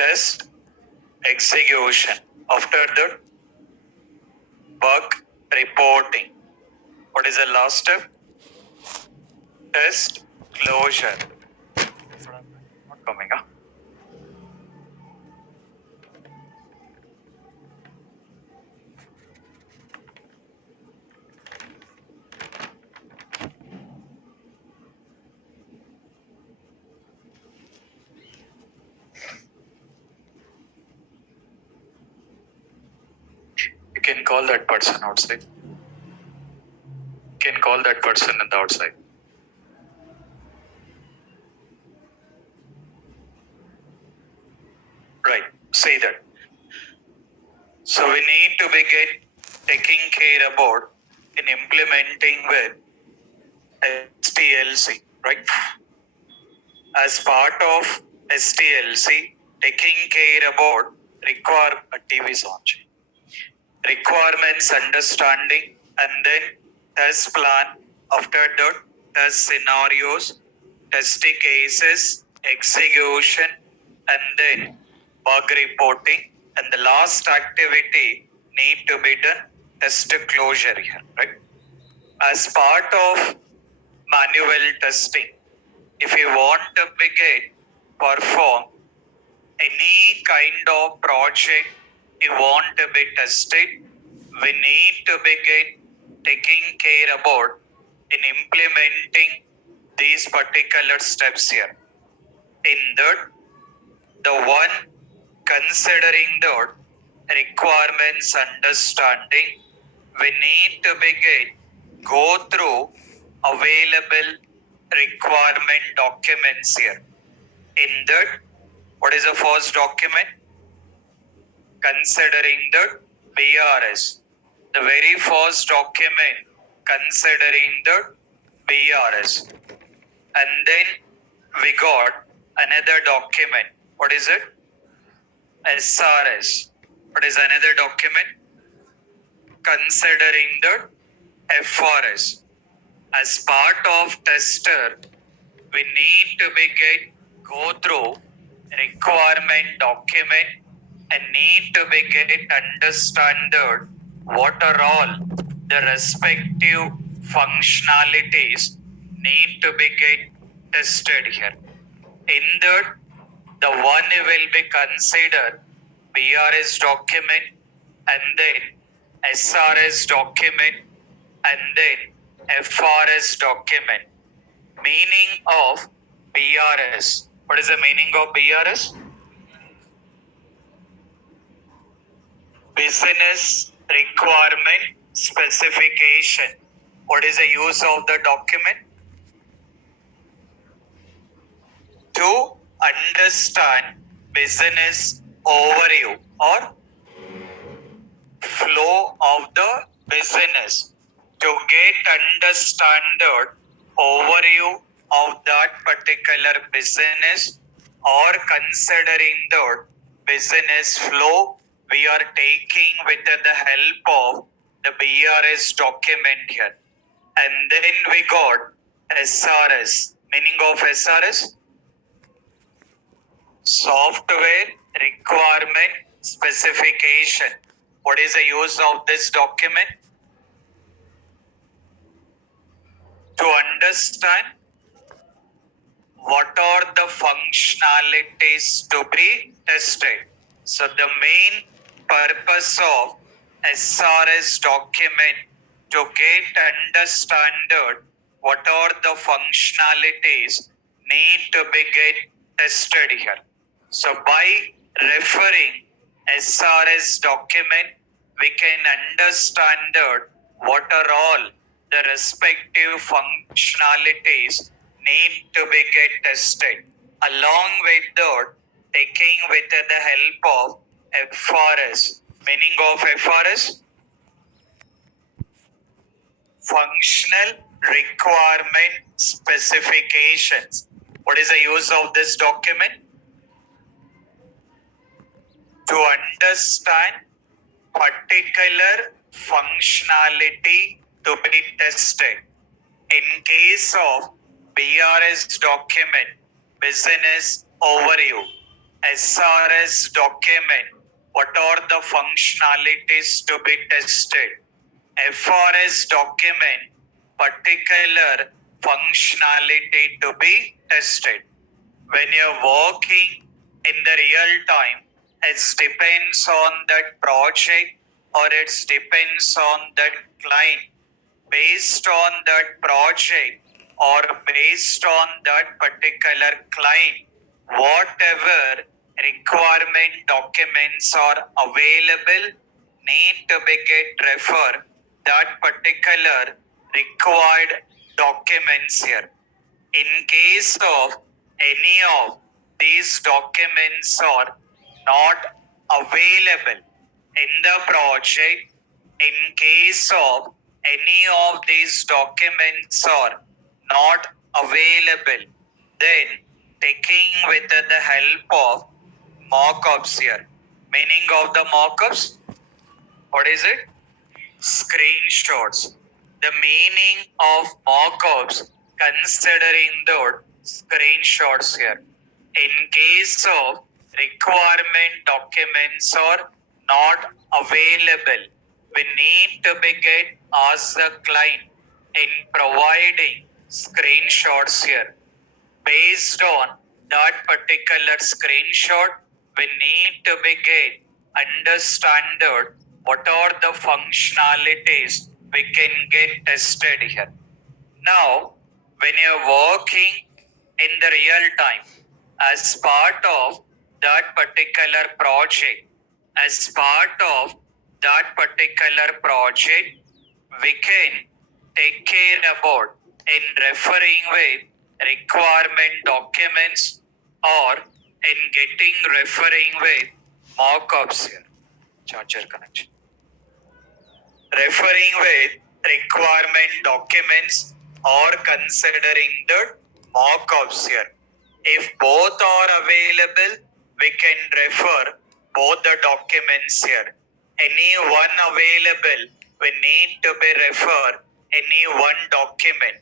test execution. After that, bug reporting. What is the last step? Test closure. Not coming up. You can call that person outside. You can call that person in the outside. Right. Say that. So we need to begin taking care about in implementing with stlc, right? As part of stlc, taking care about TV's on. Requirements understanding, and then test plan. After that, test scenarios, testing cases, execution, and then bug reporting. And the last activity need to be done, test closure here, right? As part of manual testing, if you want to begin perform any kind of project you want to be tested, we need to begin taking care about in implementing these particular steps here. In that, the one considering the requirements understanding, we need to begin go through available requirement documents here. In that, what is the first document? Considering the BRS. The very first document considering the BRS. And then we got another document. What is it? SRS. What is another document? Considering the FRS. As part of tester, we need to begin go through requirement document and need to begin understand what are all the respective functionalities need to begin tested here. In that, the one will be considered BRS document, and then SRS document, and then FRS document. Meaning of BRS. What is the meaning of BRS? Business requirement specification. What is the use of the document? To understand business overview or flow of the business. To get understood overview of that particular business or considering the business flow, we are taking with the help of the BRS document here. And then we got SRS. Meaning of SRS? Software requirement specification. What is the use of this document? To understand what are the functionalities to be tested. So the main purpose of SRS document to get understood what are the functionalities need to be get tested here. So by referring SRS document, we can understand what are all the respective functionalities need to be get tested. Along with that, taking with the help of FRS. Meaning of FRS? Functional requirement specifications. What is the use of this document? To understand particular functionality to be tested. In case of BRS document, business overview. SRS document, what are the functionalities to be tested? FRS document, particular functionality to be tested. When you're working in the real time, it depends on that project or it depends on that client. Based on that project or based on that particular client, whatever requirement documents are available need to be get refer that particular required documents here. In case of any of these documents are not available in the project, in case of any of these documents are not available, then taking with the help of mock-ups here. Meaning of the mock-ups, what is it? Screenshots. The meaning of mock-ups considering the screenshots here. In case of requirement documents are not available, we need to begin as the client in providing screenshots here. Based on that particular screenshot, we need to begin understand what are the functionalities we can get tested here. Now, when you're working in the real time as part of that particular project, we can take care about in referring with requirement documents or in getting referring with mock-ups here. Charger connection. Referring with requirement documents or considering the mock-ups here. If both are available, we can refer both the documents here. Any one available, we need to be refer any one document.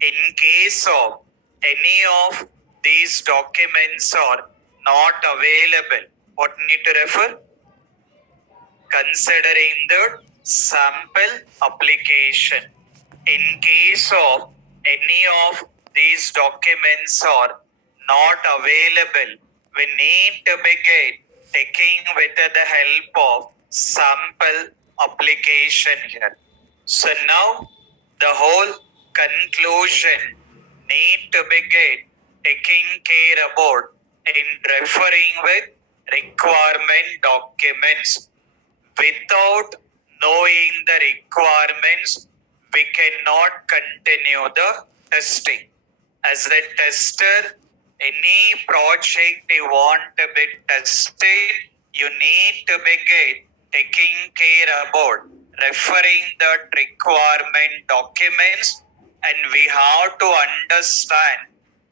In case of any of these documents are not available, what need to refer? Considering the sample application. In case of any of these documents are not available, we need to begin taking with the help of sample application here. So now the whole conclusion need to begin taking care about in referring with requirement documents. Without knowing the requirements, we cannot continue the testing. As a tester, any project you want to be tested, you need to begin taking care about referring the requirement documents, and we have to understand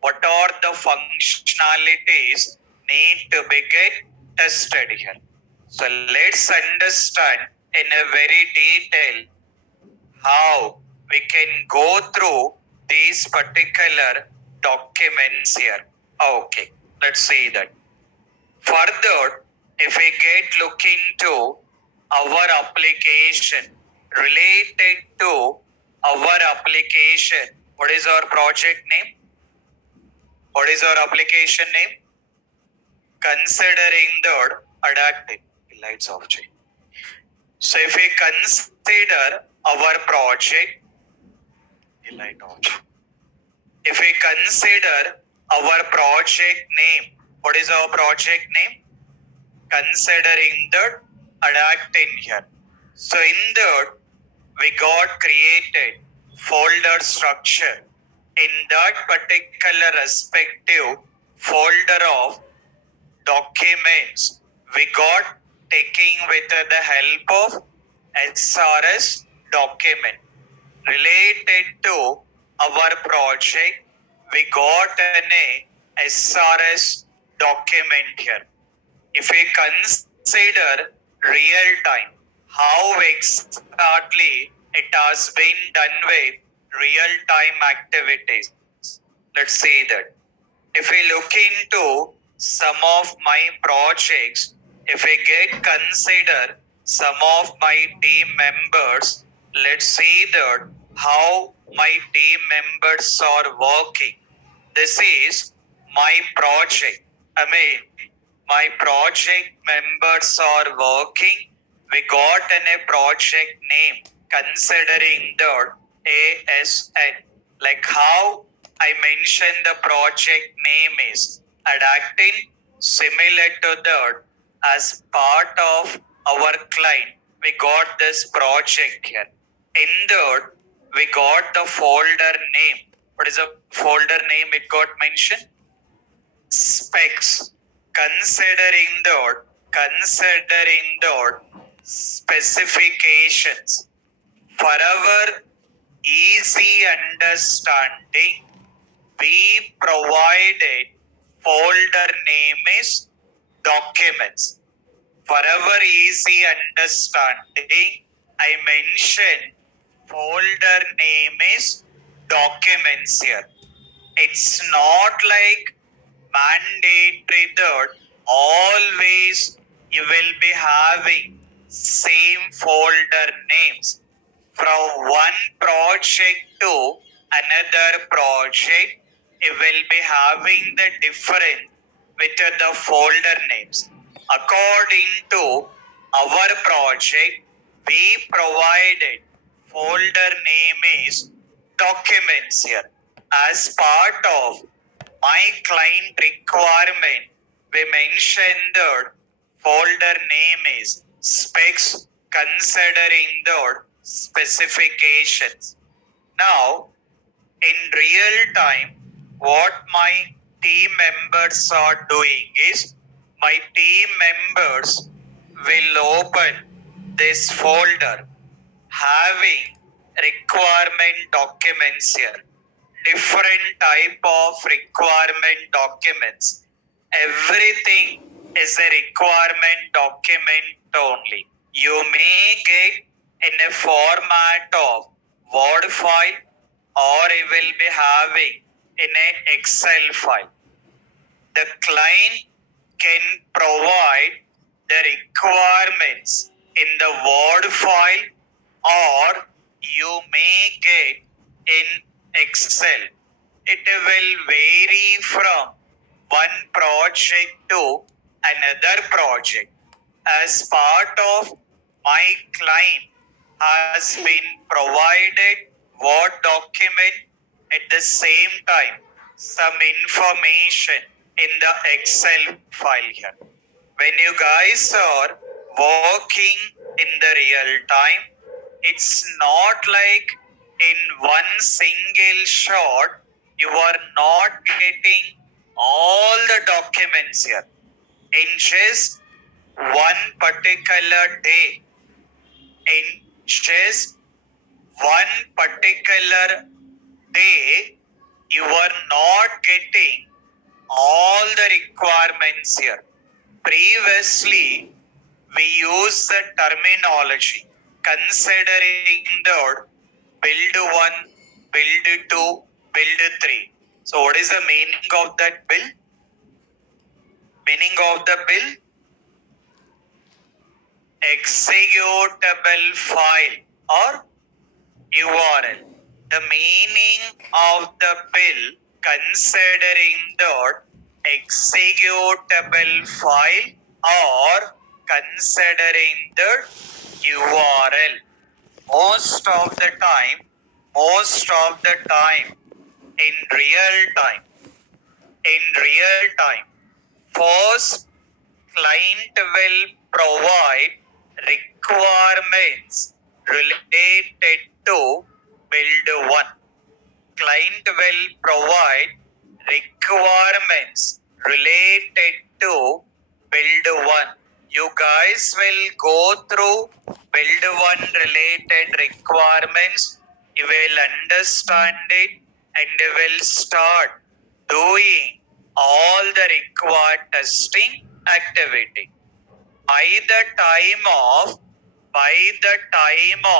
what are the functionalities need to begin tested here. So let's understand in a very detail how we can go through these particular documents here. Okay, let's see that. Further, if we get look into our application related to our application, what is our project name? What is our application name? Considering the adaptive lights off change. So if we consider our project, light off. If we consider our project name, what is our project name? Considering the adapt in here. So in that we got created folder structure. In that particular respective folder of documents, we got taking with the help of SRS document related to our project. We got an SRS document here. If we consider real time, how exactly it has been done with real time activities. Let's see that. If we look into some of my projects, if I get consider some of my team members, let's see that how my team members are working. This is my project. I mean, my project members are working. We got a project name considering the ASN. Like how I mentioned the project name is adapting similar to that as part of our client. We got this project here. In that, we got the folder name. What is the folder name it got mentioned? Specs. Considering the specifications. For our easy understanding, we provided folder name is documents. For our easy understanding, I mentioned folder name is documents here. It's not like mandatory that always you will be having same folder names from one project to another project. You will be having the difference with the folder names. According to our project, we provided folder name is documents here. As part of my client requirement, we mentioned that folder name is specs considering the specifications. Now, in real time, what my team members are doing is my team members will open this folder having requirement documents here. Different type of requirement documents. Everything is a requirement document only. You may get in a format of Word file or you will be having in an Excel file. The client can provide the requirements in the Word file or you may get in Excel. It will vary from one project to another project. As part of my client has been provided Word document at the same time some information in the Excel file here. When you guys are working in the real time, it's not like in one single shot you are not getting all the documents here. In just one particular day, in just one particular day, you are not getting all the requirements here. Previously, we use the terminology considering the build 1, build 2, build 3. So what is the meaning of that build? Meaning of the build? Executable file or URL. The meaning of the bill considering the executable file or considering the URL. Most of the time, in real time, first client will provide requirements related to build 1. Client will provide requirements related to build 1. You guys will go through build 1 related requirements. You will understand it and you will start doing all the required testing activity. By the time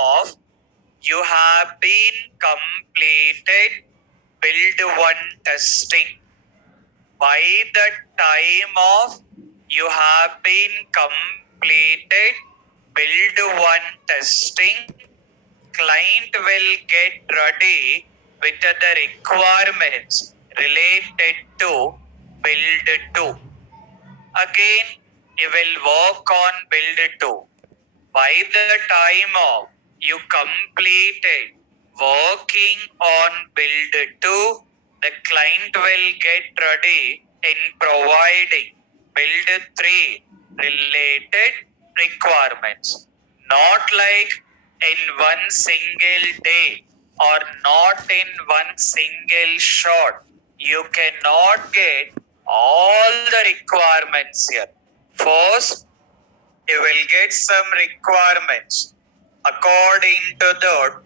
of you have been completed build 1 testing, by the time of you have been completed build one testing, client will get ready with the requirements related to build 2. Again, you will work on build 2. By the time of you completed working on build 2, the client will get ready in providing build 3 related requirements. Not like in one single day or not in one single shot. You cannot get all the requirements here. First, you will get some requirements. According to that,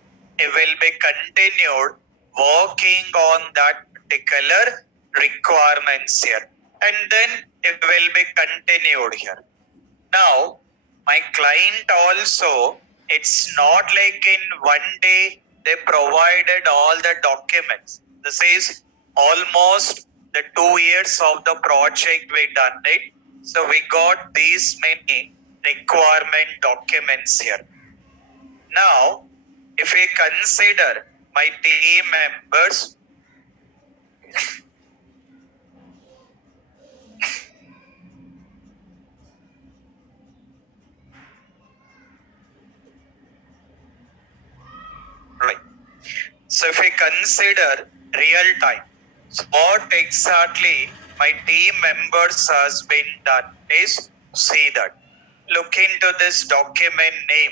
you will be continued working on that particular requirements here. And then it will be continued here. Now, my client also, it's not like in one day they provided all the documents. This is almost the 2 years of the project we done it. So we got these many requirement documents here. Now, if we consider my team members, right. So if we consider real time, so what exactly my team members has been done is see that. Look into this document name,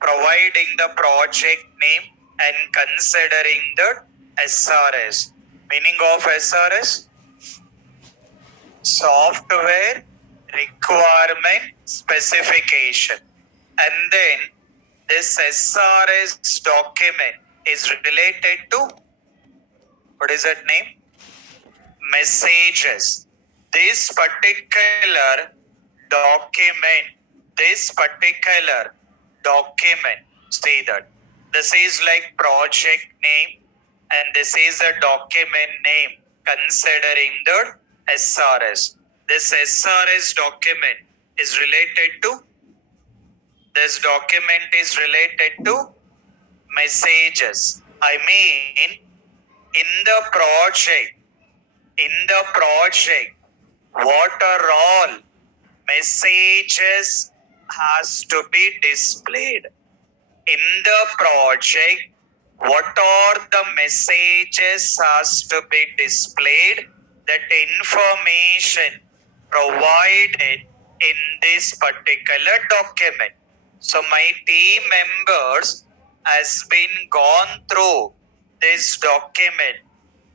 providing the project name and considering the SRS. Meaning of SRS? Software Requirement Specification. And then this SRS document is related to, what is that name? Messages. This particular document, see that. This is like project name and this is a document name considering the SRS. This SRS document is related to, this document is related to messages. I mean, in the project, what are all messages has to be displayed. In the project, what are the messages has to be displayed? That information provided in this particular document. So my team members has been gone through this document.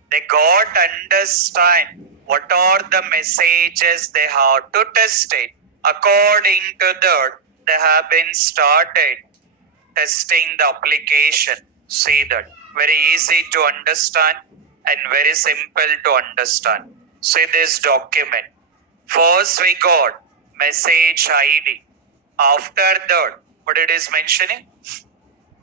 They got understand what are the messages they have to test it. According to that, they have been started testing the application. See that. Very easy to understand and very simple to understand. See this document. First we got message ID. After that, what it is mentioning?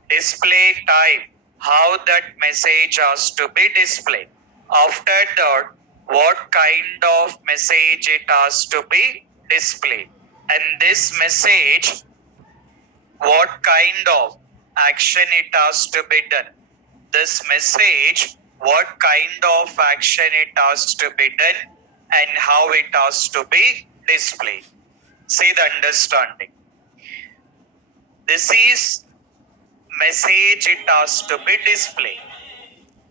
Display type. How that message has to be displayed. After that, what kind of message it has to be displayed. And this message, what kind of action it has to be done. This message, what kind of action it has to be done and how it has to be displayed. See the understanding. This is message it has to be displayed.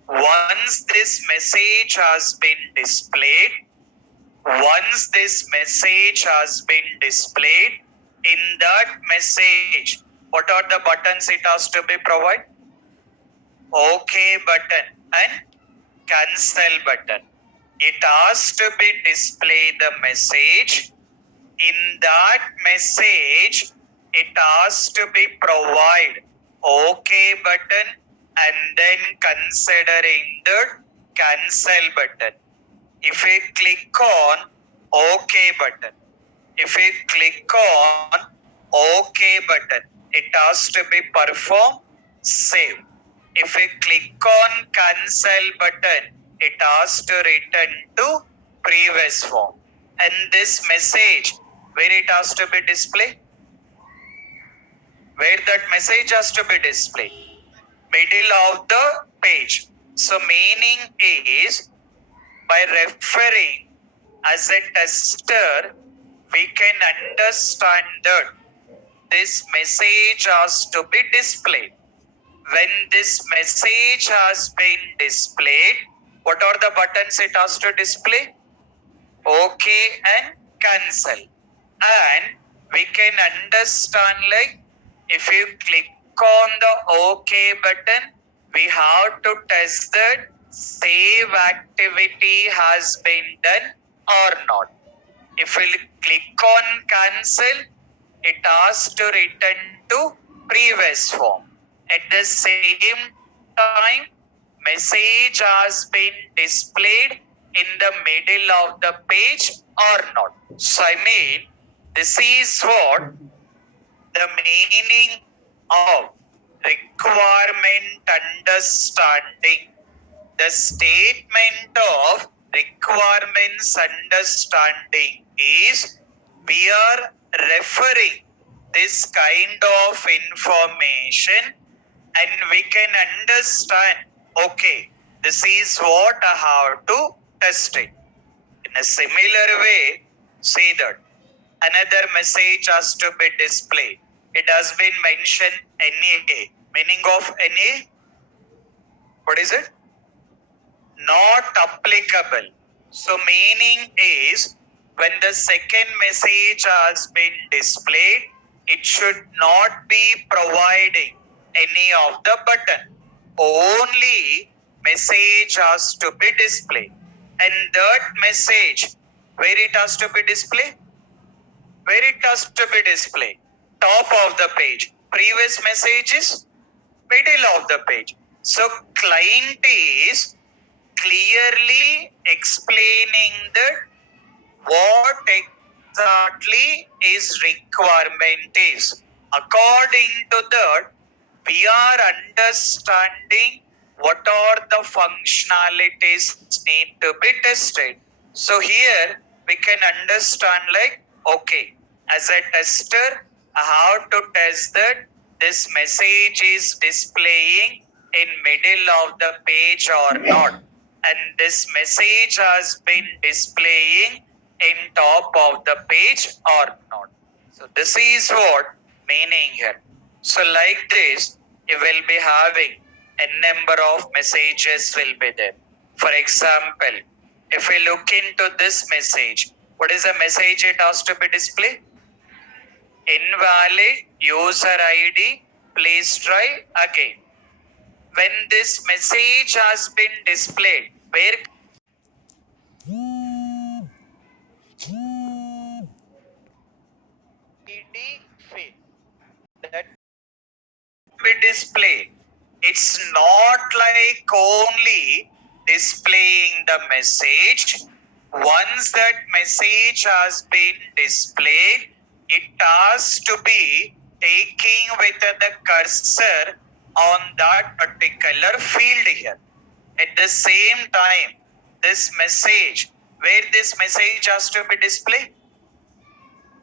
Once this message has been displayed, in that message, what are the buttons it has to be provided? OK button and cancel button. It has to be display the message. In that message, it has to be provide OK button and then considering the cancel button. If we click on OK button, it has to be perform save. If we click on cancel button, it has to return to previous form. And this message, where it has to be displayed? Where that message has to be displayed? Middle of the page. So meaning is, by referring as a tester, we can understand that this message has to be displayed. When this message has been displayed, what are the buttons it has to display? OK and cancel. And we can understand, like, if you click on the OK button, we have to test that save activity has been done or not. If we click on cancel, it has to return to previous form. At the same time, message has been displayed in the middle of the page or not. So I mean, this is what the meaning of requirement understanding. The statement of requirements understanding is, we are referring this kind of information and we can understand, okay, this is what I have to test it. In a similar way, say that another message has to be displayed. It has been mentioned NA. Meaning of NA? What is it? Not applicable. So meaning is, when the second message has been displayed, it should not be providing any of the button. Only message has to be displayed. And that message, where it has to be displayed? Where it has to be displayed? Top of the page. Previous message is middle of the page. So client is clearly explaining that what exactly is requirement is. According to that, we are understanding what are the functionalities need to be tested. So here we can understand, like, okay, as a tester, I have to test that this message is displaying in middle of the page or not. And this message has been displaying in top of the page or not. So this is what meaning here. So like this, you will be having a number of messages will be there. For example, if we look into this message, what is the message it has to be displayed? Invalid user ID, please try again. When this message has been displayed, where ID fail, that be displayed. It's not like only displaying the message. Once that message has been displayed, it has to be taking with the cursor on that particular field here. At the same time, this message, where this message has to be displayed?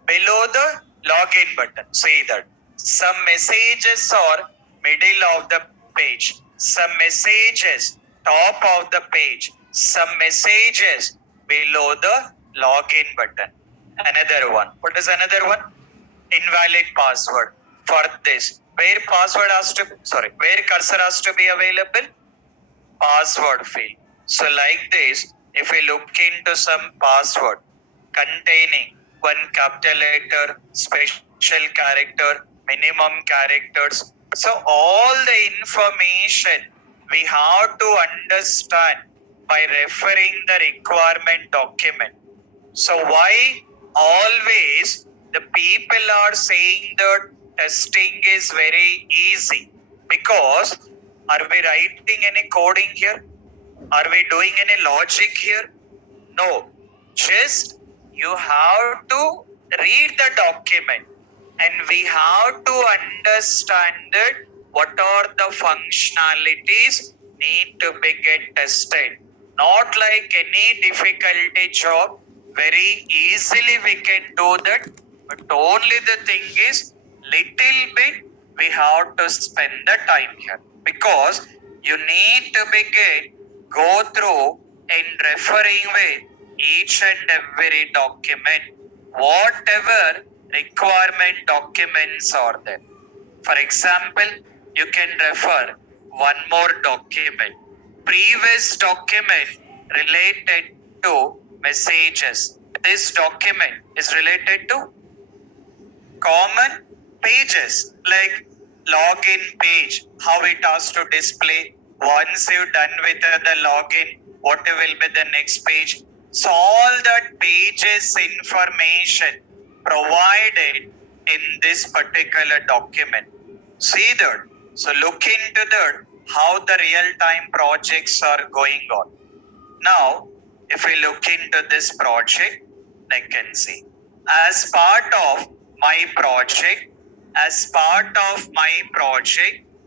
Below the login button. See that some messages are middle of the page, some messages top of the page, some messages below the login button. Another one. What is another one? Invalid password. For this, where password has to, where cursor has to be available? Password field. So like this, if we look into some password containing one capital letter, special character, minimum characters. So all the information we have to understand by referring the requirement document. So why always the people are saying that testing is very easy? Because are we writing any coding here? Are we doing any logic here? No. Just you have to read the document and we have to understand that what are the functionalities need to be get tested. Not like any difficulty job. Very easily we can do that. But only the thing is, little bit we have to spend the time here. Because you need to begin, go through and referring with each and every document. Whatever requirement documents are there. For example, you can refer one more document. Previous document related to messages. This document is related to common pages like login page, how it has to display. Once you're done with the login, what will be the next page? So all that pages information provided in this particular document. See that. So look into that, how the real-time projects are going on. Now, if we look into this project, I can see. As part of my project,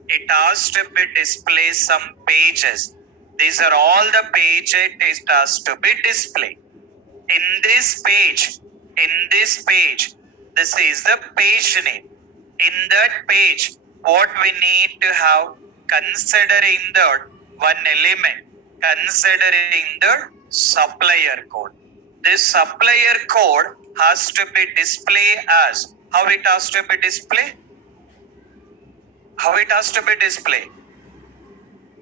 it has to be display some pages. These are all the pages it has to be displayed. In this page, this is the page name. In that page, what we need to have, considering that one element, considering the supplier code. This supplier code has to be displayed as, how it has to be displayed? How it has to be displayed?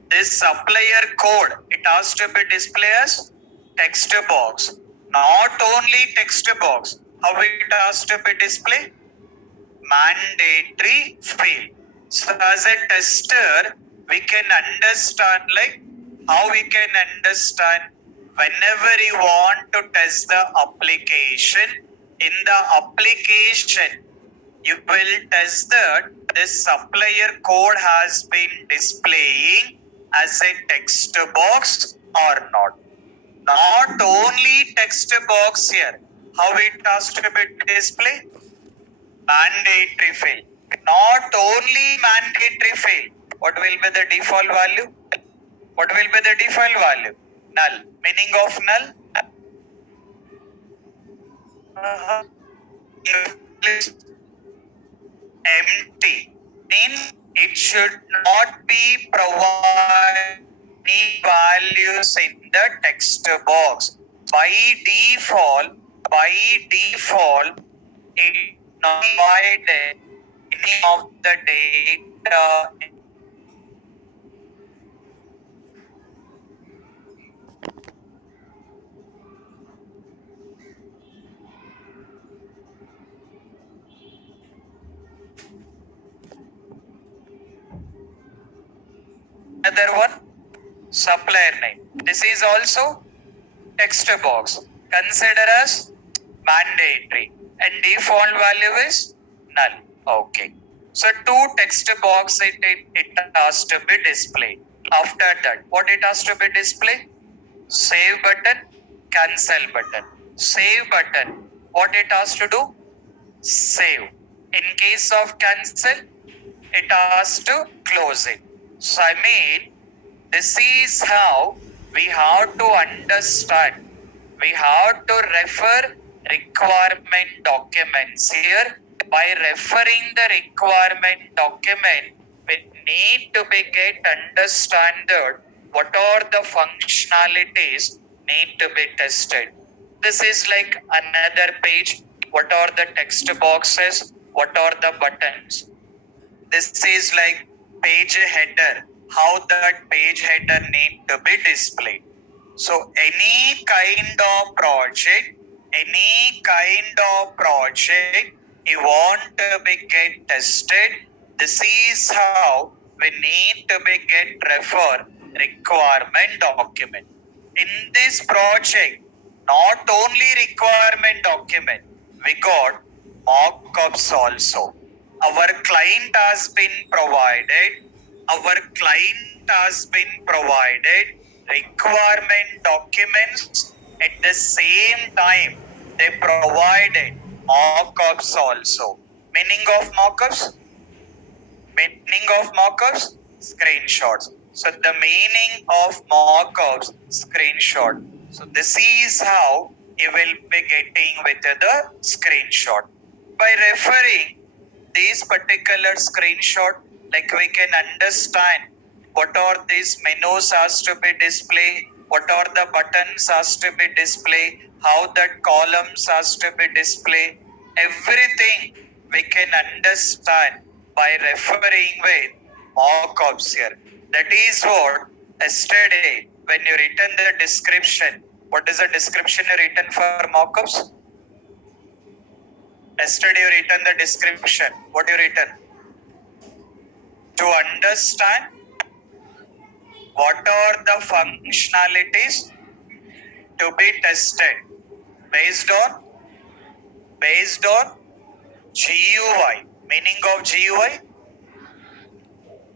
This supplier code, it has to be displayed as text box. Not only text box, how it has to be displayed? Mandatory field. So as a tester, we can understand, like how we can understand whenever you want to test the application, in the application, you will test that this supplier code has been displaying as a text box or not. Not only text box here, how it has to be displayed? Mandatory field. Not only mandatory field. What will be the default value? What will be the default value? Null. Meaning of null? Empty. Means it should not be provided any values in the text box. By default, it not provided any of the data. Another one, supplier name. This is also text box. Consider as mandatory and default value is null. Okay. So two text box it has to be displayed. After that, what it has to be displayed? Save button, cancel button. Save button. What it has to do? Save. In case of cancel, it has to close it. So I mean, this is how we have to understand. We have to refer requirement documents here. By referring the requirement document, we need to get understood what are the functionalities need to be tested. This is like another page. What are the text boxes? What are the buttons? This is like page header, how that page header need to be displayed. So any kind of project you want to be get tested, this is how we need to be get refer requirement document. In this project, not only requirement document, we got mock-ups also. Our client has been provided requirement documents. At the same time, they provided mock-ups also. Meaning of mock-ups? Screenshots. So the meaning of mock-ups screenshot. So this is how you will be getting with the screenshot. By referring these particular screenshot, like we can understand what are these menus has to be displayed, what are the buttons has to be displayed, how that columns has to be displayed, everything we can understand by referring with mock-ups here. That is what yesterday when you written the description, what is the description you written for mock-ups? Yesterday you written the description. What you written? To understand what are the functionalities to be tested based on GUI. Meaning of GUI?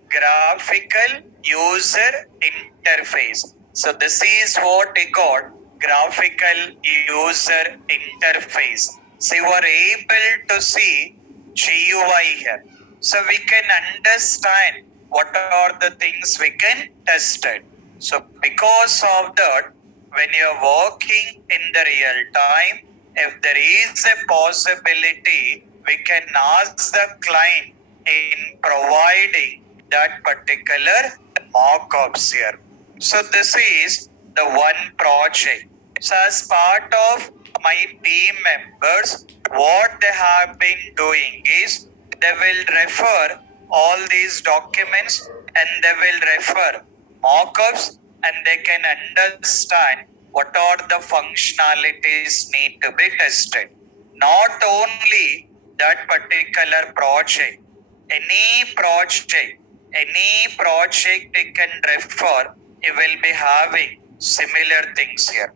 Graphical user interface. So this is what we got, graphical user interface. So you are able to see GUI here. So we can understand what are the things we can test it. So because of that, when you are working in the real time, if there is a possibility, we can ask the client in providing that particular mock-ups here. So this is the one project. So as part of my team members, what they have been doing is they will refer all these documents and they will refer mock-ups and they can understand what are the functionalities need to be tested. Not only that particular project, any project you can refer, you will be having similar things here.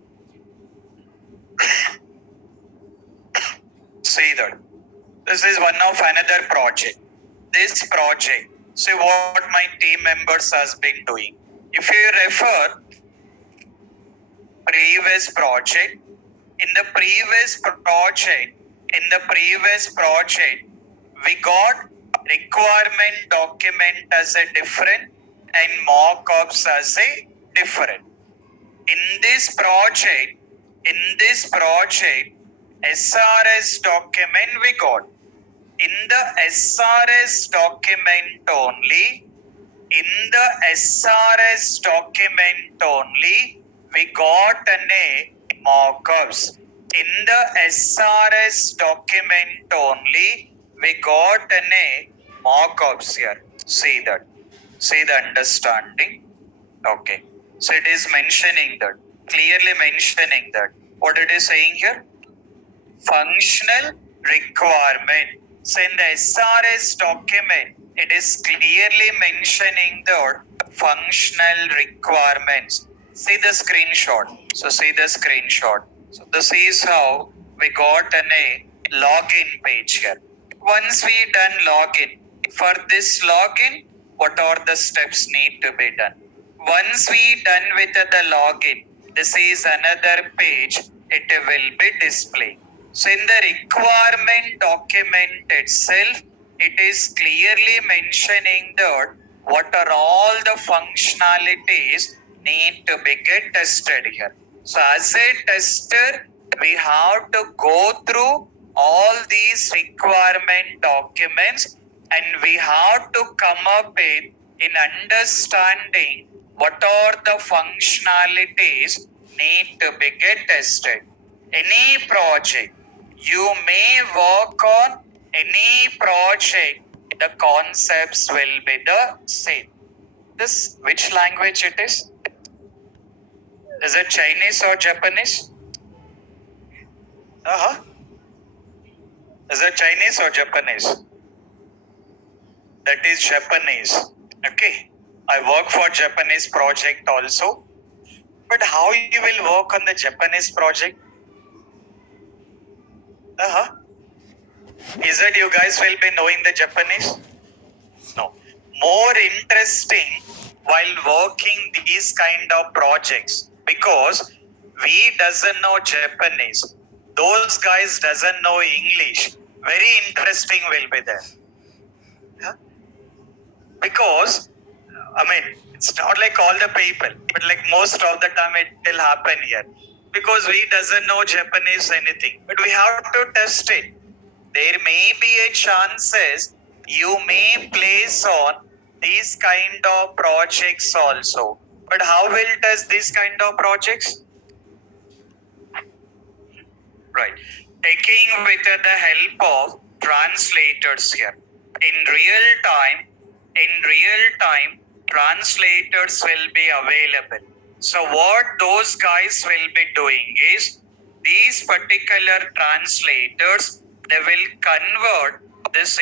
See that. This is one of another project. This project, see what my team members has been doing. If you refer previous project, in the previous project, we got requirement document as a different and mock-ups as a different. In this project, SRS document we got. In the SRS document only, we got a mock-ups. In the SRS document only, we got a mock-ups here. See that. See the understanding. Okay. So it is mentioning that. Clearly mentioning that. What it is saying here? Functional requirement. So in the SRS document, it is clearly mentioning the functional requirements. See the screenshot. So see the screenshot. So this is how we got a login page here. Once we done login, for this login, what are the steps need to be done? Once we done with the login, this is another page, it will be displayed. So in the requirement document itself, it is clearly mentioning that what are all the functionalities need to be get tested here. So as a tester, we have to go through all these requirement documents and we have to come up with in understanding what are the functionalities need to be get tested. Any project, you may work on any project, the concepts will be the same. This, which language it is? Is it Chinese or Japanese? Is it Chinese or Japanese? That is Japanese. Okay. I work for Japanese project also. But how you will work on the Japanese project? Is it you guys will be knowing the Japanese? No. More interesting while working these kind of projects because we doesn't know Japanese. Those guys doesn't know English. Very interesting will be there. Because It's not like all the people, but like most of the time it will happen here. Because we doesn't know Japanese anything, but we have to test it. There may be a chances you may place on these kind of projects also. But how will test these kind of projects? Right. Taking with the help of translators here. In real time, translators will be available. So what those guys will be doing is, these particular translators, they will convert this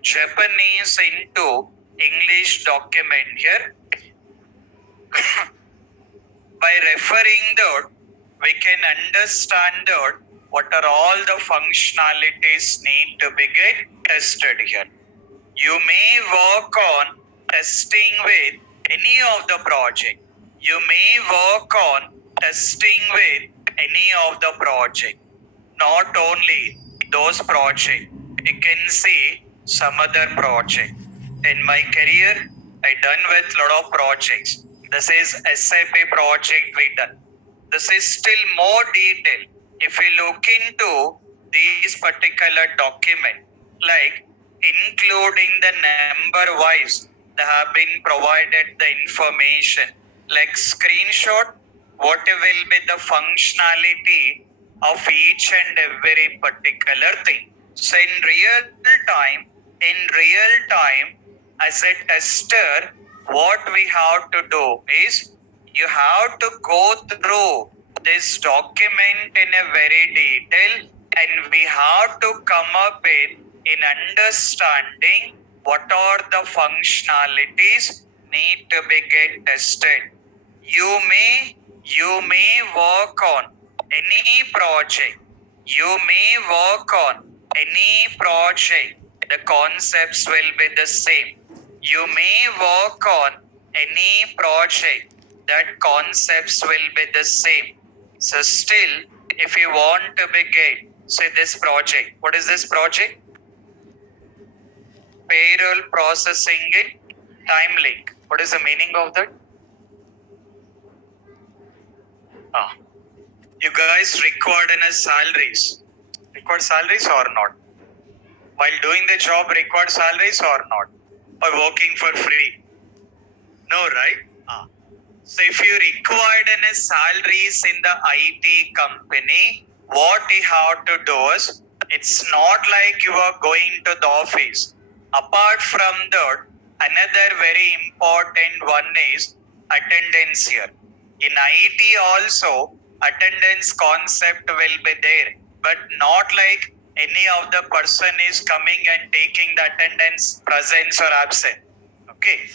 Japanese into English document here. By referring that, we can understand that what are all the functionalities need to be get tested here. You may work on testing with any of the project. You may work on testing with any of the project. Not only those projects, you can see some other project. In my career, I done with lot of projects. This is SAP project we done. This is still more detailed. If we look into these particular document, like including the number wise, they have been provided the information, like screenshot, what will be the functionality of each and every particular thing. So in real time, as a tester, what we have to do is, you have to go through this document in a very detail, and we have to come up with in understanding what are the functionalities need to be get tested. You may work on any project. You may work on any project. The concepts will be the same. You may work on any project. That concepts will be the same. So still, if you want to be get, say this project. What is this project? Payroll processing in time link. What is the meaning of that? You guys record in a salaries. Record salaries or not? While doing the job, record salaries or not? Or working for free? No, right? So if you required any salaries in the IT company, what you have to do is, it's not like you are going to the office. Apart from that, another very important one is attendance here. In IT also, attendance concept will be there, but not like any of the person is coming and taking the attendance presence or absent. Okay.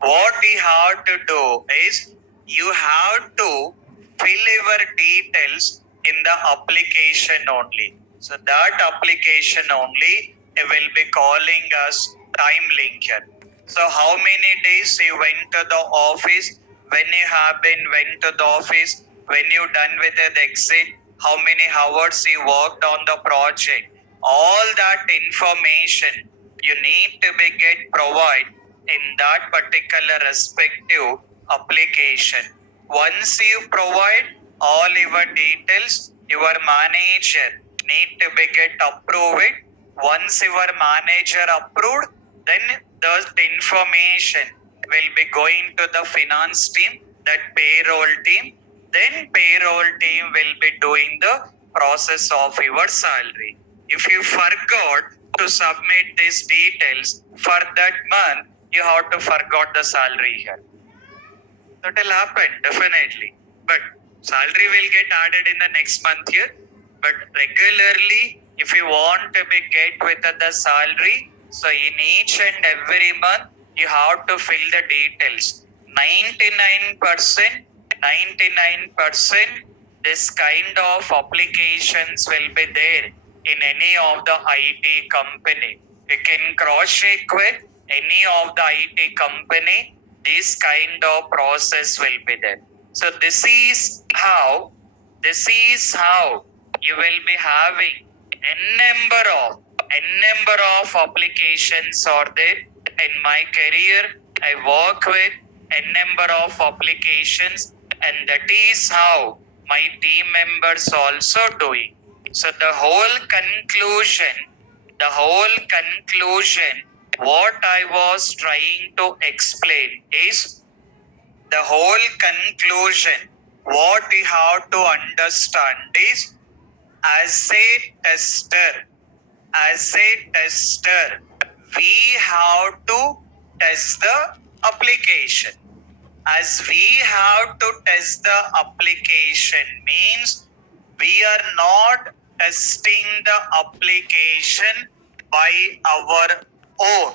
What you have to do is, you have to fill your details in the application only. So that application only will be calling us time link here. So how many days you went to the office, when you have been went to the office, when you done with the exit, how many hours you worked on the project. All that information you need to be get provide in that particular respective application. Once you provide all your details, your manager need to be get approved. Once your manager approved, then the information will be going to the finance team, that payroll team. Then payroll team will be doing the process of your salary. If you forgot to submit these details for that month, you have to forgot the salary here. That will happen definitely. But salary will get added in the next month here. But regularly, if you want to be get with the salary, so in each and every month, you have to fill the details. 99%, this kind of applications will be there in any of the IT company. You can cross check with any of the IT company. This kind of process will be there. So this is how you will be having n number of applications are there. In my career, I work with a number of applications, and that is how my team members also doing. So the whole conclusion, what I was trying to explain is the whole conclusion, what we have to understand is as a tester, as a tester, we have to test the application. As we have to test the application means we are not testing the application by our own.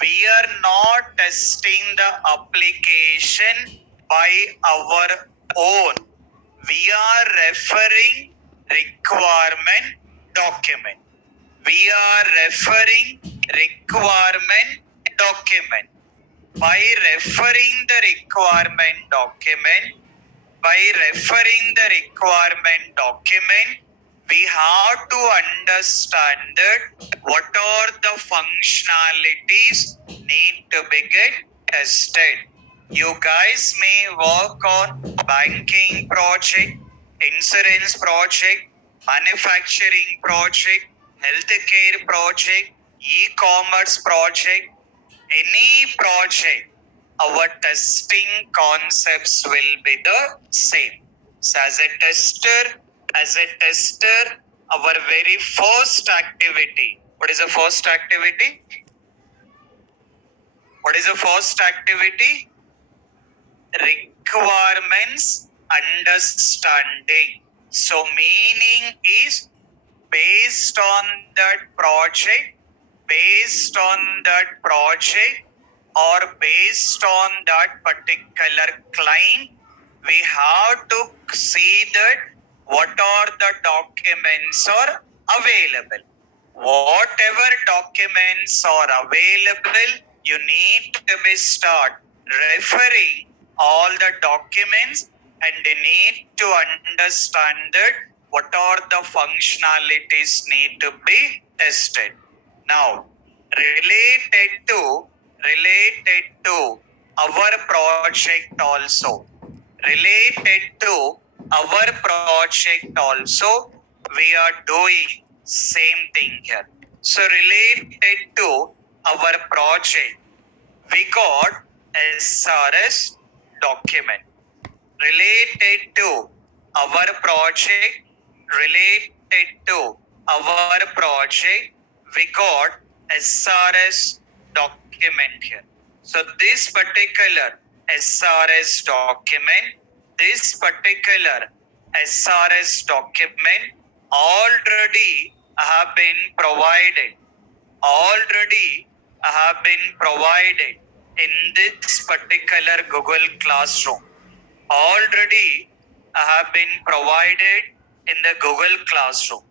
We are not testing the application by our own. We are referring requirement document. We are referring requirement document. By referring the requirement document, we have to understand that what are the functionalities need to be get tested. You guys may work on banking project, insurance project, manufacturing project, healthcare project, e-commerce project, any project, our testing concepts will be the same. So as a tester, our very first activity. What is the first activity? What is the first activity? Requirements understanding. So meaning is based on that project, or based on that particular client, we have to see that what are the documents are available. Whatever documents are available, you need to be start referring all the documents, and you need to understand that what are the functionalities need to be tested. Now, related to our project also, we are doing same thing here. So related to our project, we got SRS document. Related to our project, we got SRS document here. So this particular SRS document already have been provided in this particular Google Classroom. Already have been provided in the Google Classroom.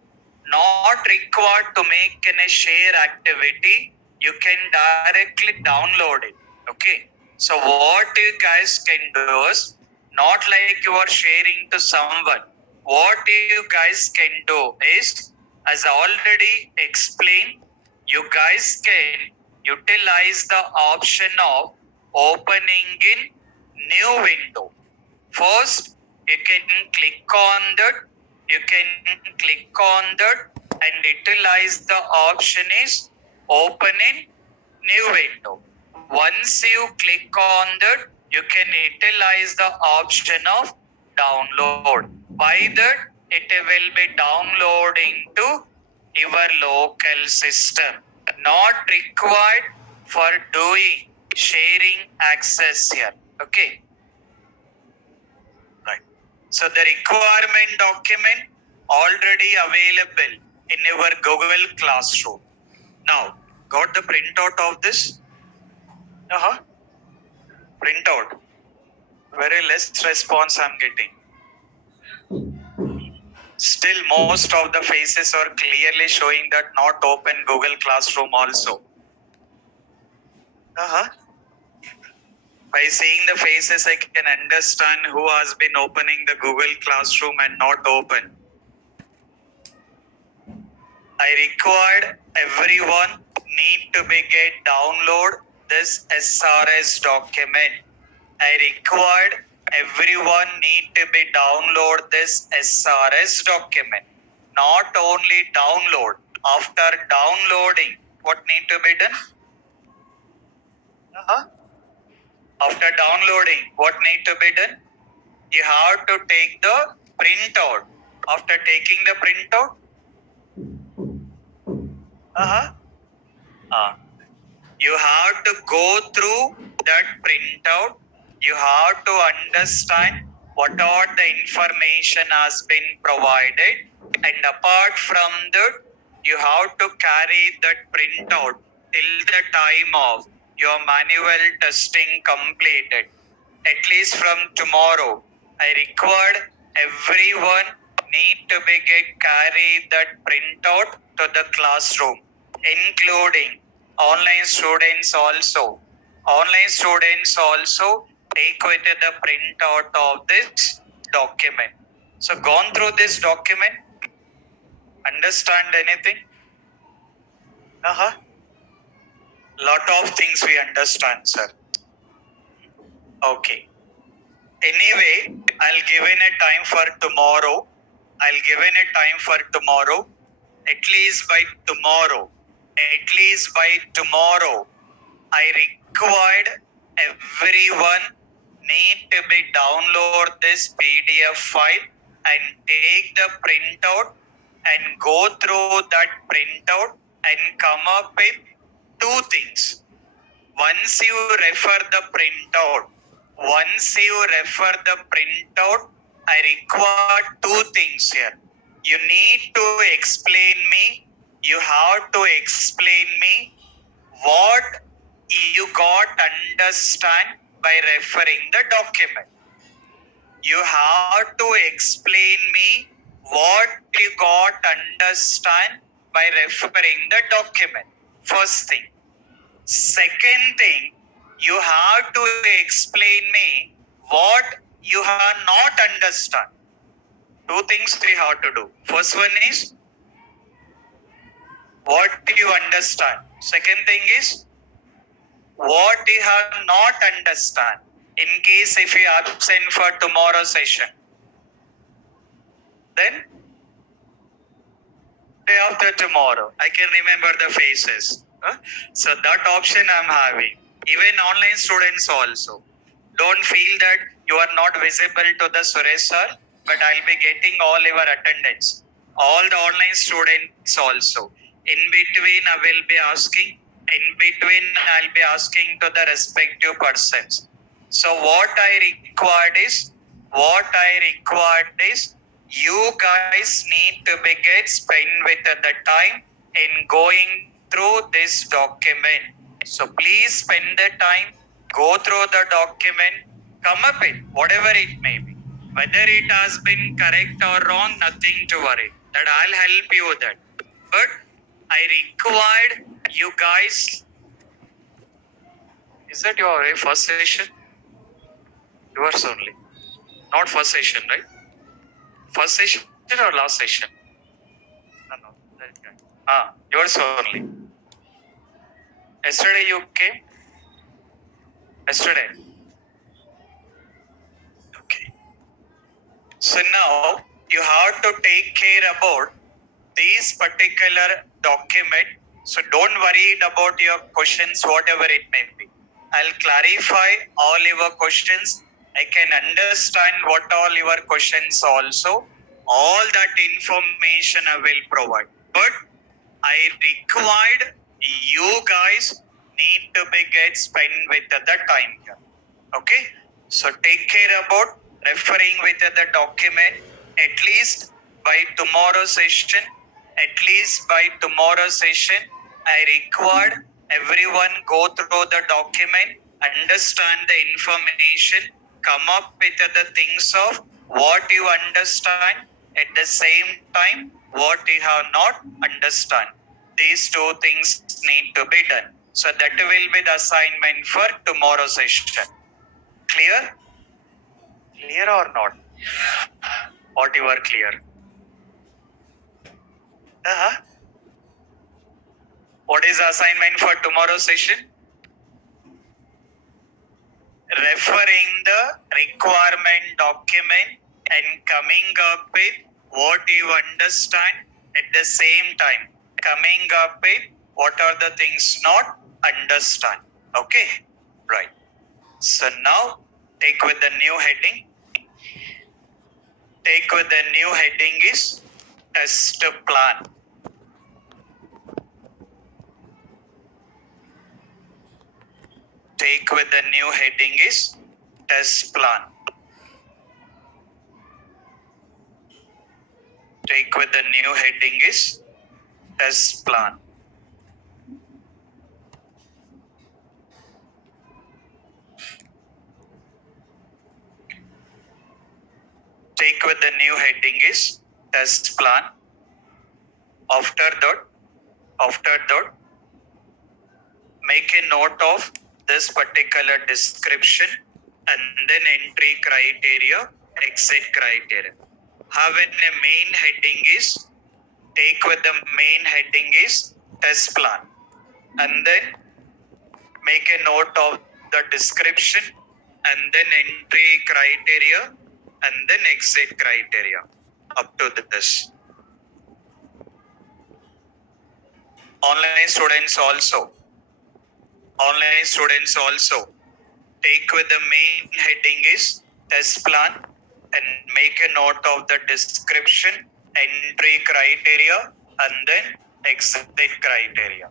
Not required to make a share activity. You can directly download it. Okay. So what you guys can do is not like you are sharing to someone. What you guys can do is, as already explained, you guys can utilize the option of opening in new window. First, you can click on that and utilize the option is open in new window. Once you click on that, you can utilize the option of download. By that, it will be downloading to your local system. Not required for doing sharing access here. Okay. Right. So the requirement document already available in your Google Classroom. Now, got the printout of this? Printout. Very less response I'm getting. Still, most of the faces are clearly showing that not open Google Classroom also. By seeing the faces, I can understand who has been opening the Google Classroom and not open. I required everyone need to be get download this SRS document. I required everyone need to be download this SRS document. Not only download, after downloading, what need to be done? After downloading, what need to be done? You have to take the printout. After taking the printout, you have to go through that printout. You have to understand what all the information has been provided, and apart from that, you have to carry that printout till the time of your manual testing completed. At least from tomorrow, I required everyone need to be get carry that printout to the classroom, including online students also. Online students also take with the printout of this document. So gone through this document, understand anything? Lot of things we understand, sir. Okay. Anyway, I'll give in a time for tomorrow. I'll give in a time for tomorrow. At least by tomorrow. At least by tomorrow. I required everyone need to be download this PDF file and take the printout and go through that printout and come up with two things. Once you refer the printout, I require two things here. You need to explain me. You have to explain me what you got understand by referring the document. You have to explain me what you got understand by referring the document. First thing. Second thing, you have to explain me what you have not understand. Two things we have to do. First one is what you understand. Second thing is what you have not understand. In case if you absent for tomorrow's session, then day after tomorrow, I can remember the faces. So that option I'm having. Even online students also. Don't feel that you are not visible to the Suresh sir, but I'll be getting all your attendance. All the online students also. In between, I will be asking. In between, I'll be asking to the respective persons. So what I required is, you guys need to be get spend with the time in going through this document. So please spend the time, go through the document, come up with whatever it may be. Whether it has been correct or wrong, nothing to worry. That I'll help you with that. But I required you guys. Is that your first session? Yours only. Not first session, right? First session or last session? No. That guy. Yours only. Yesterday you came? Yesterday. Okay. So now you have to take care about these particular document. So don't worry about your questions, whatever it may be. I'll clarify all your questions. I can understand what all your questions also. All that information I will provide. But I required you guys need to be get spent with the time here. Okay? So take care about referring with the document at least by tomorrow's session. At least by tomorrow's session, I required everyone go through the document, understand the information, come up with the things of what you understand, at the same time what you have not understand. These two things need to be done. So that will be the assignment for tomorrow's session. Clear? Clear or not? What you are clear? What is the assignment for tomorrow's session? referring the requirement document and coming up with what you understand at the same time. Coming up with what are the things not understand. Okay, right. So now take with the new heading. Take with the new heading is test plan. Take with the new heading is test plan. Take with the new heading is test plan. Take with the new heading is test plan. After that, make a note of this particular description and then entry criteria, exit criteria. Have a main heading is, take with the main heading is test plan. And then make a note of the description and then entry criteria and then exit criteria. Up to this. Online students also take with the main heading is test plan and make a note of the description, entry criteria and then exit criteria.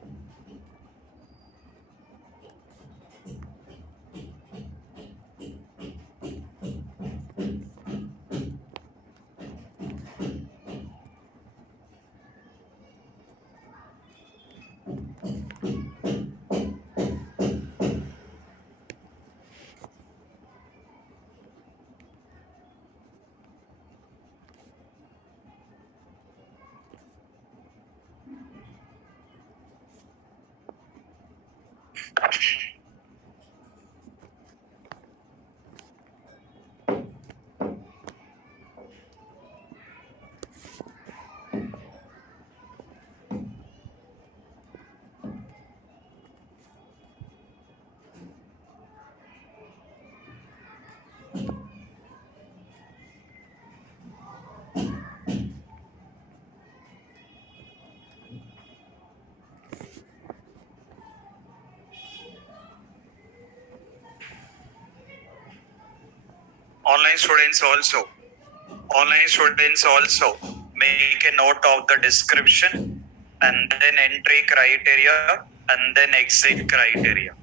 Online students also make a note of the description and then entry criteria and then exit criteria.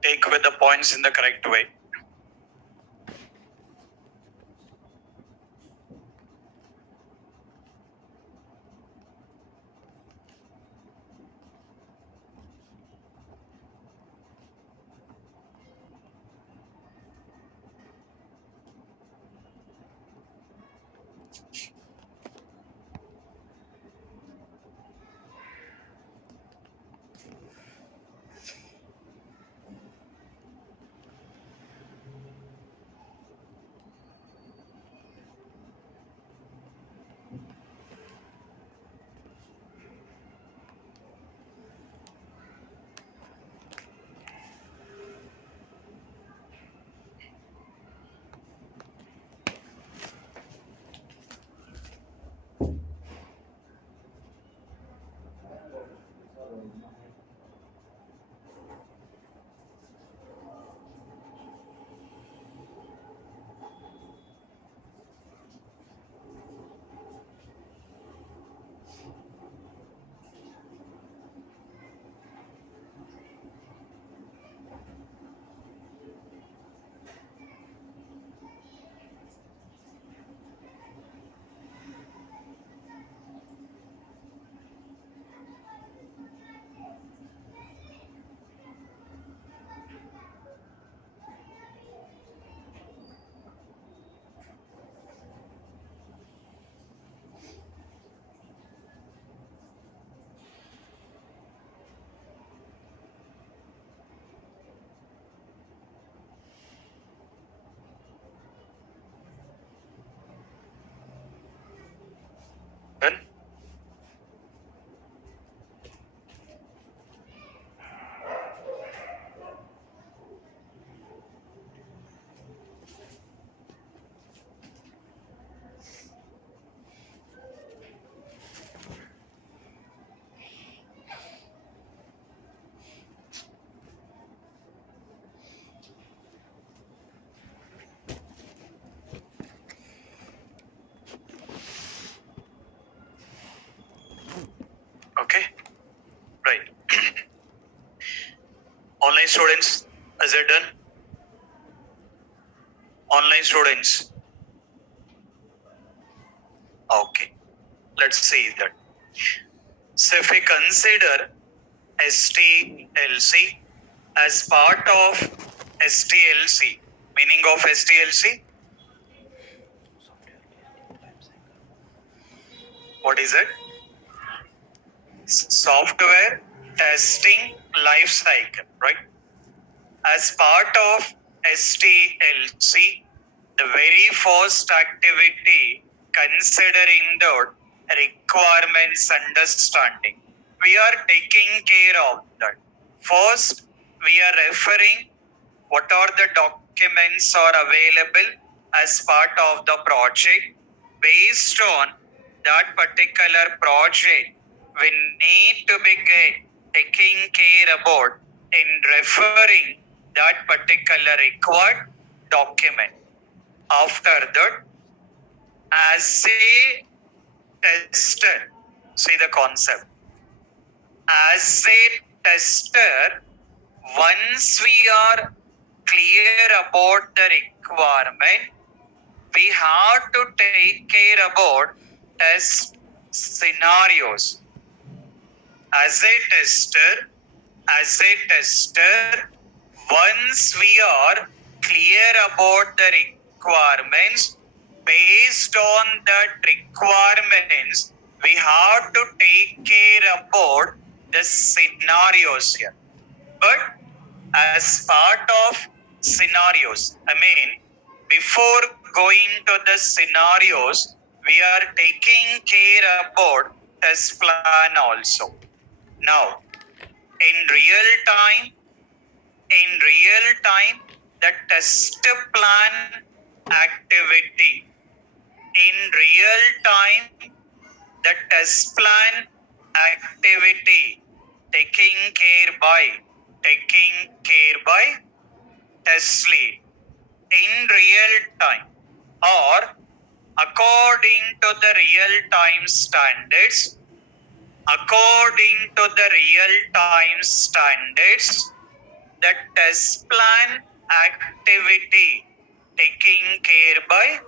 Take with the points in the correct way. Online students, is it done? Online students. Okay, let's see that. So if we consider stlc as part of stlc, meaning of stlc, what is it? Software testing life cycle, right? As part of stlc, the very first activity considering the requirements understanding, we are taking care of that. First, we are referring what are the documents are available as part of the project. Based on that particular project, we need to begin taking care about in referring that particular required document. After that, as a tester, see the concept. As a tester, once we are clear about the requirement, we have to take care about test scenarios. As a tester, once we are clear about the requirements, based on that requirements, we have to take care about the scenarios here. But as part of scenarios, before going to the scenarios, we are taking care about test plan also. Now, in real time, the test plan activity. In real time, the test plan activity taking care by test lead. In real time or according to the real time standards, the test plan activity taking care by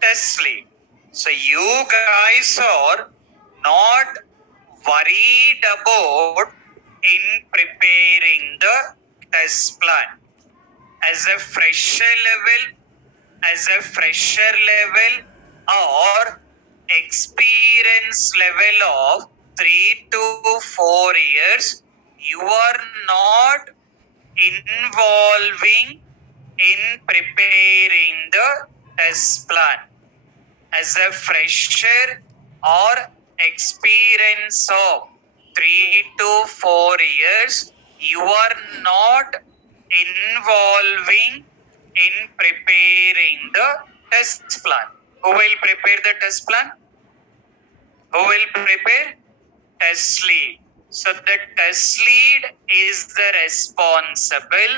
test lead. So you guys are not worried about in preparing the test plan. As a fresher level or experience level of 3 to 4 years, you are not involving in preparing the test plan. As a fresher or experience of 3 to 4 years, you are not involving in preparing the test plan. Who will prepare the test plan? Who will prepare? Test lead. So the test lead is the responsible.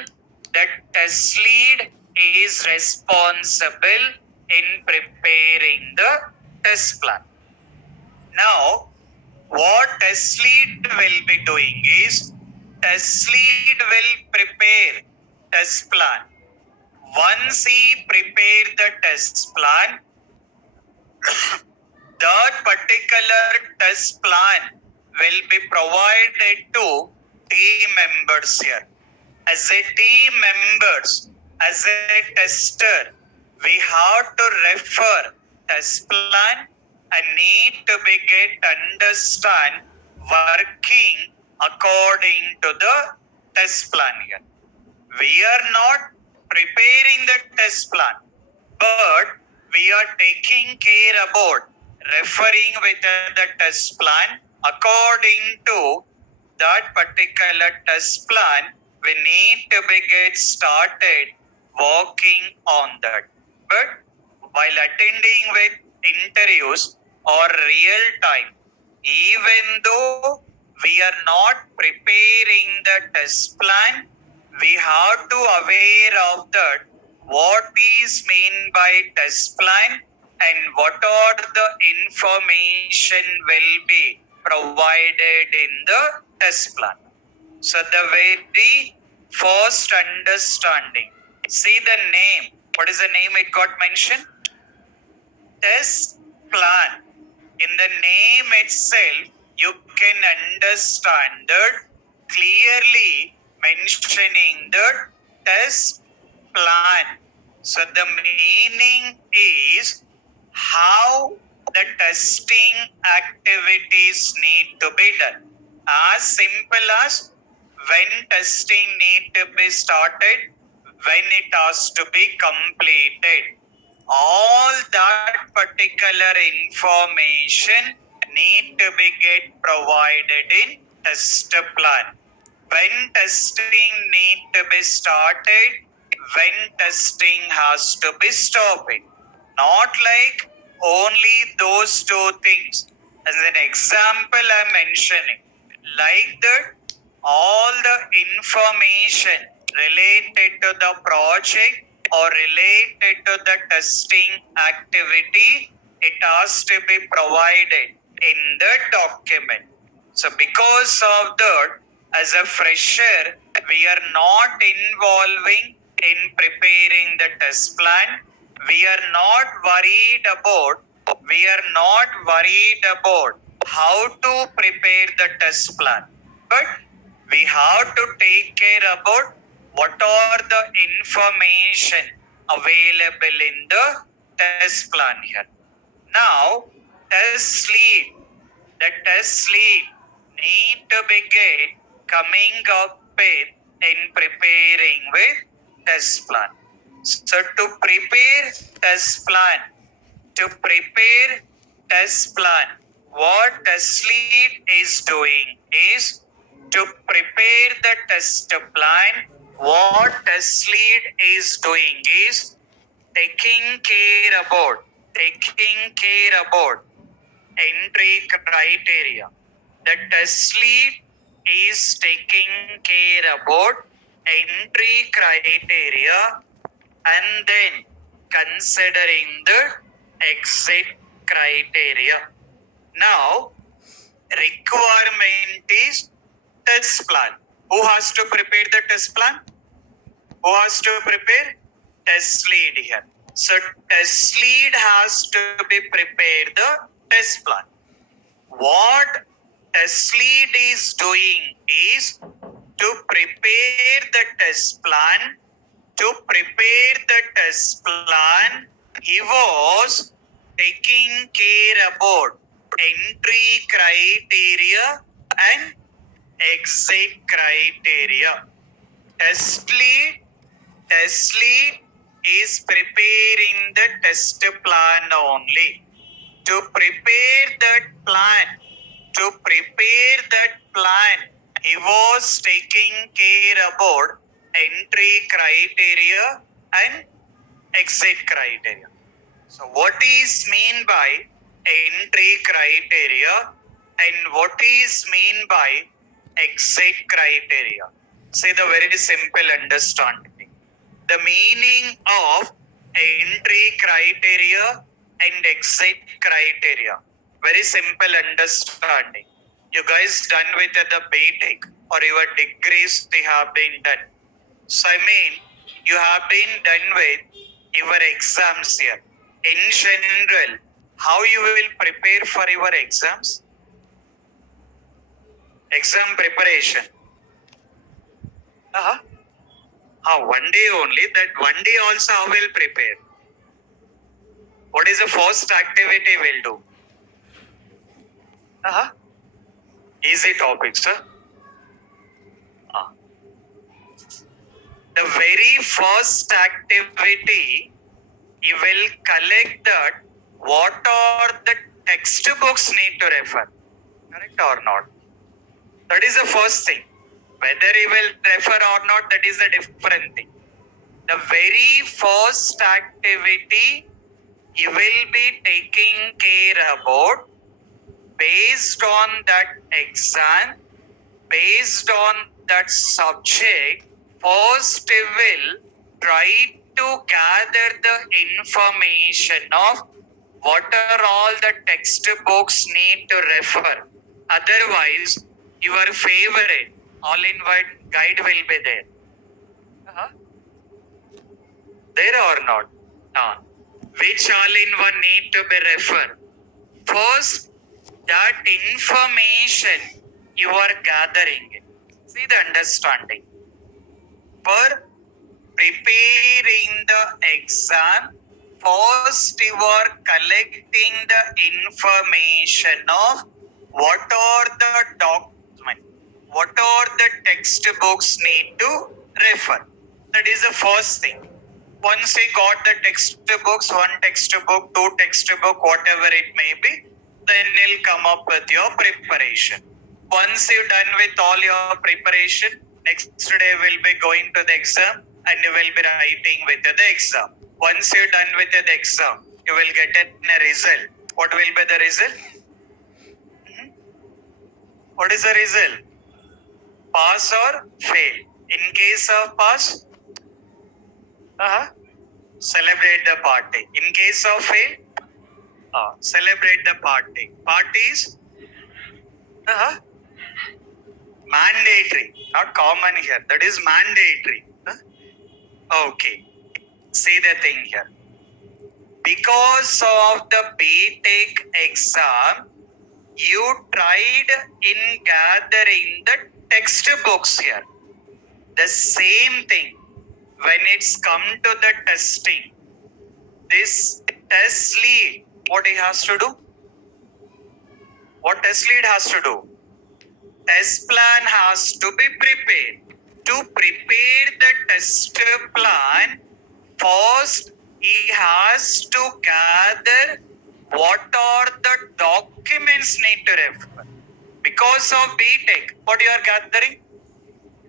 The test lead is responsible in preparing the test plan. Now, what test lead will be doing is, test lead will prepare test plan. Once he prepare the test plan, that particular test plan will be provided to team members here. As a team members, as a tester, we have to refer test plan and need to be get understand working according to the test plan here. We are not preparing the test plan, but we are taking care about referring with the test plan. According to that particular test plan, we need to be get started working on that. But while attending with interviews or real time, even though we are not preparing the test plan, we have to aware of that what is mean by test plan and what are the information will be provided in the test plan. So the very first understanding. See the name. What is the name it got mentioned? Test plan. In the name itself, you can understand that clearly mentioning the test plan. So the meaning is how the testing activities need to be done. As simple as when testing need to be started, when it has to be completed. All that particular information need to be get provided in test plan. When testing need to be started, when testing has to be stopped. Not like only those two things. As an example I'm mentioning, like that all the information related to the project or related to the testing activity, it has to be provided in the document. So because of that, as a fresher, we are not involving in preparing the test plan. We are not worried about how to prepare the test plan. But we have to take care about what are the information available in the test plan here. Now, test lead. The test lead need to begin coming up with in preparing with test plan. So to prepare test plan, what test lead is doing is to prepare the test plan. What test lead is doing is taking care about entry criteria. The test lead is taking care about entry criteria and then considering the exit criteria. Now, requirement is test plan. Who has to prepare the test plan? Who has to prepare? Test lead here. So test lead has to be prepared the test plan. What test lead is doing is to prepare the test plan. He was taking care about entry criteria and exit criteria. Test lead is preparing the test plan only. To prepare that plan, he was taking care about entry criteria and exit criteria. So what is mean by entry criteria and what is mean by exit criteria? See the very simple understanding. The meaning of entry criteria and exit criteria. Very simple understanding. You guys done with the BTech or your degrees they have been done. So I mean, you have been done with your exams here. In general, how you will prepare for your exams? Exam preparation. One day only. That one day also I will prepare. What is the first activity we'll do? Easy topic, sir. The very first activity, you will collect that what are the textbooks need to refer. Correct or not? That is the first thing. Whether you will refer or not, that is a different thing. The very first activity, you will be taking care about based on that exam, based on that subject. First, we will try to gather the information of what are all the textbooks need to refer. Otherwise, your favorite all-in-one guide will be there. There or not? Which all-in-one need to be referred? First, that information you are gathering. See the understanding. For preparing the exam, first you are collecting the information of what are the documents, what are the textbooks need to refer. That is the first thing. Once you got the textbooks, one textbook, two textbook, whatever it may be, then you'll come up with your preparation. Once you're done with all your preparation, next day we'll be going to the exam and you will be writing with the exam. Once you're done with the exam, you will get a result. What will be the result? What is the result? Pass or fail? In case of pass, celebrate the party. In case of fail, celebrate the party. Parties, mandatory, not common here. That is mandatory. Okay. See the thing here. Because of the BTech exam, you tried in gathering the textbooks here. The same thing when it's come to the testing. This test lead, what he has to do? What test lead has to do? Test plan has to be prepared. To prepare the test plan, first he has to gather what are the documents need to refer. Because of BTech, what you are gathering?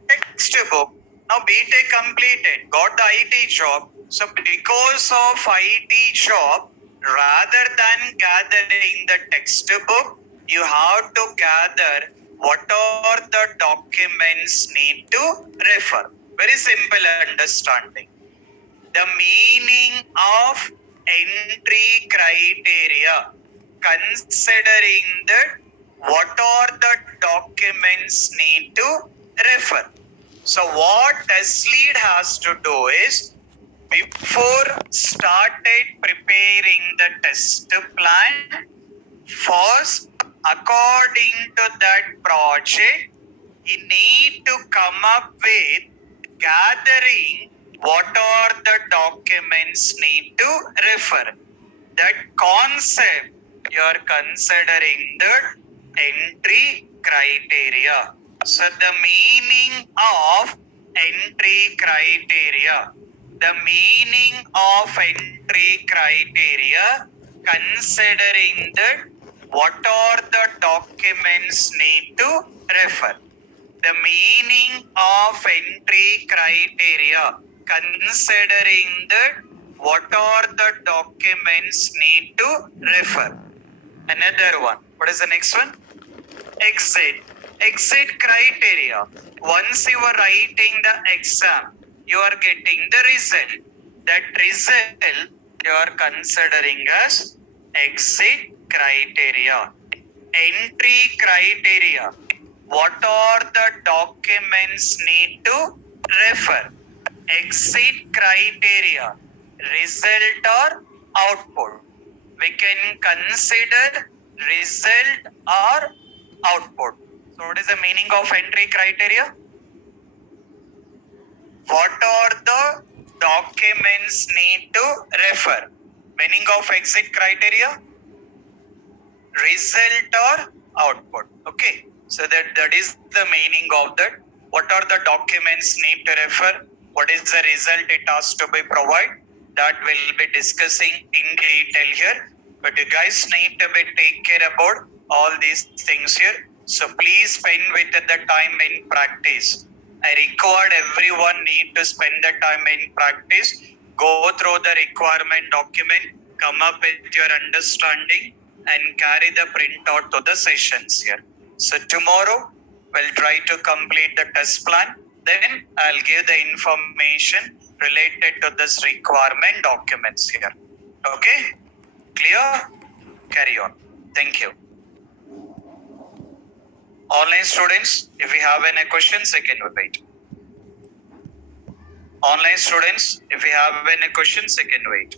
Textbook. Now BTech completed, got the IT job. So because of IT job, rather than gathering the textbook, you have to gather what are the documents need to refer. Very simple understanding. The meaning of entry criteria, considering that what are the documents need to refer. So what test lead has to do is, before started preparing the test plan, first according to that project, you need to come up with gathering what are the documents need to refer. That concept you are considering the entry criteria. So the meaning of entry criteria. The meaning of entry criteria, considering that what are the documents need to refer. The meaning of entry criteria, considering that what are the documents need to refer. Another one. What is the next one? Exit. Exit criteria. Once you are writing the exam, you are getting the result. That result you are considering as exit criteria. Entry criteria. What are the documents need to refer? Exit criteria. Result or output. We can consider result or output. So what is the meaning of entry criteria? What are the documents need to refer? Meaning of exit criteria? Result or output. Okay. So that is the meaning of that. What are the documents need to refer? What is the result it has to be provided? That we'll be discussing in detail here. But you guys need to be take care about all these things here. So please spend with the time in practice. I required everyone need to spend the time in practice. Go through the requirement document, come up with your understanding and carry the printout to the sessions here. So tomorrow we'll try to complete the test plan. Then I'll give the information related to this requirement documents here. Okay? Clear? Carry on. Thank you. Online students, if you have any questions, you can wait. Online students, if you have any questions, you can wait.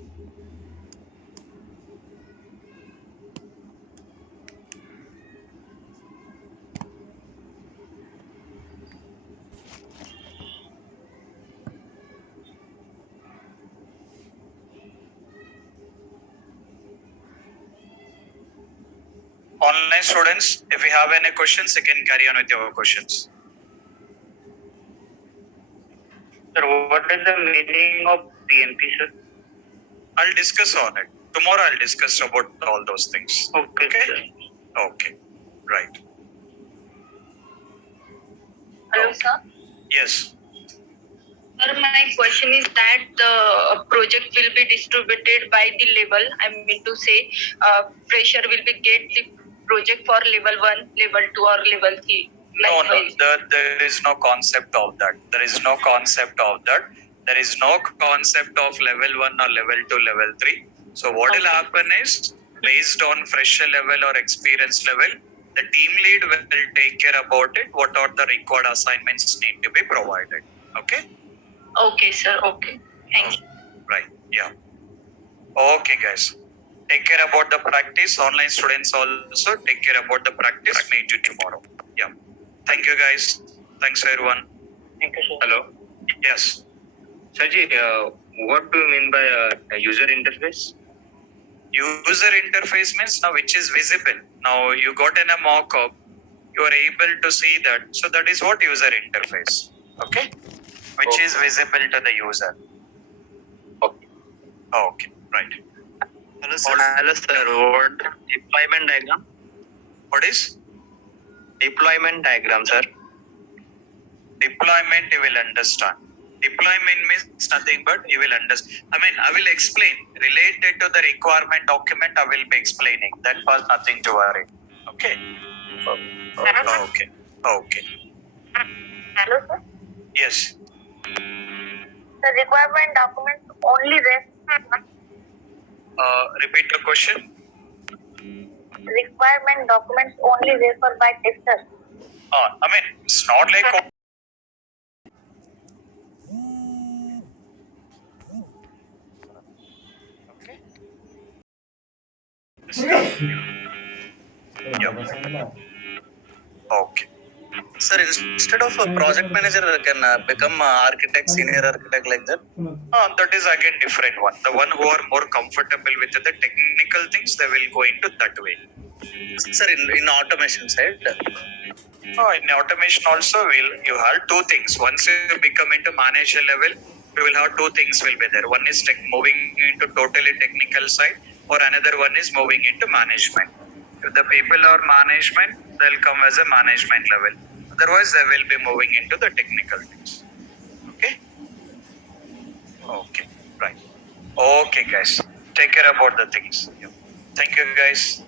Online students, if you have any questions, you can carry on with your questions. Sir, what is the meaning of PNP, sir? I'll discuss on it. Tomorrow I'll discuss about all those things. Okay, sir. Okay. Right. Hello, Okay. sir. Yes. Sir, my question is that the project will be distributed by the level. I mean to say, fresher will be get the project for level 1, level 2, or level 3. No, Likewise. there is no concept of that. There is no concept of that. There is no concept of level 1 or level 2, level 3. So what will happen is, based on fresher level or experience level, the team lead will take care about it. What are the required assignments need to be provided. Okay? Okay, sir. Okay. Thank you. Right. Yeah. Okay, guys. Take care about the practice. Online students also take care about the practice. Meet you tomorrow. Yeah. Thank you, guys. Thanks, everyone. Thank you, sir. Hello. Yes. Saji, what do you mean by user interface? User interface means now which is visible. Now you got in a mock-up, you are able to see that. So that is what user interface. Okay? Which is visible to the user. Okay. Okay. Right. Hello, sir. Hello, sir. What deployment diagram? What is? Deployment diagram, sir. Deployment you will understand. Deployment means nothing but you will understand. I will explain. Related to the requirement document, I will be explaining. That was nothing to worry. Okay? Okay. Okay. Hello, sir. Yes. The requirement documents only Repeat the question. requirement documents only referred by testers. It's not like okay. Yeah. Okay. Sir, instead of a project manager, can become architect, senior architect like that? That is again different one. The one who are more comfortable with the technical things, they will go into that way. Sir, in automation side. In automation also, you have two things. Once you become into manager level, you will have two things will be there. One is moving into totally technical side, or another one is moving into management. If the people are management, they'll come as a management level. Otherwise, they will be moving into the technical things. Okay? Okay, right. Okay, guys. Take care about the things. Thank you, guys.